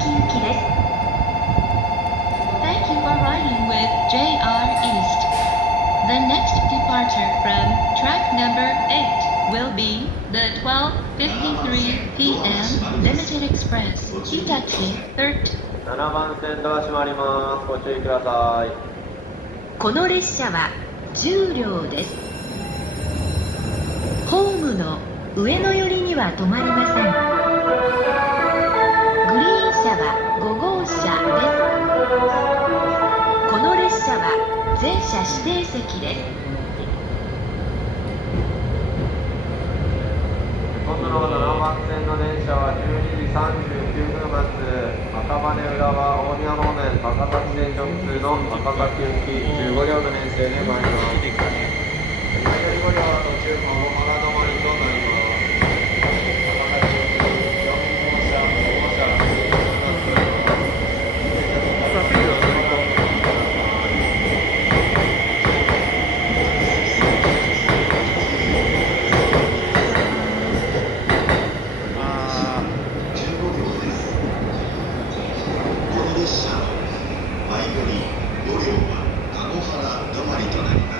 崎行きです。Thank you for riding with JR East. The next departure from track number 8 will be the 12:53 p.m. Limited Express Hitachi 30. 7番線ドア閉まります。ご注意ください。この列車は10両です。ホームの上の寄りには止まりません。グリーン車は5号車です。この列車は全車指定席です。今度の7番線の電車は12時39分発、赤羽浦和大宮方面高崎線直通の高崎行き15両の編成で参ります。左5両は途中の大原止まりとなります。列車は前より5両は田野原止まりとなります。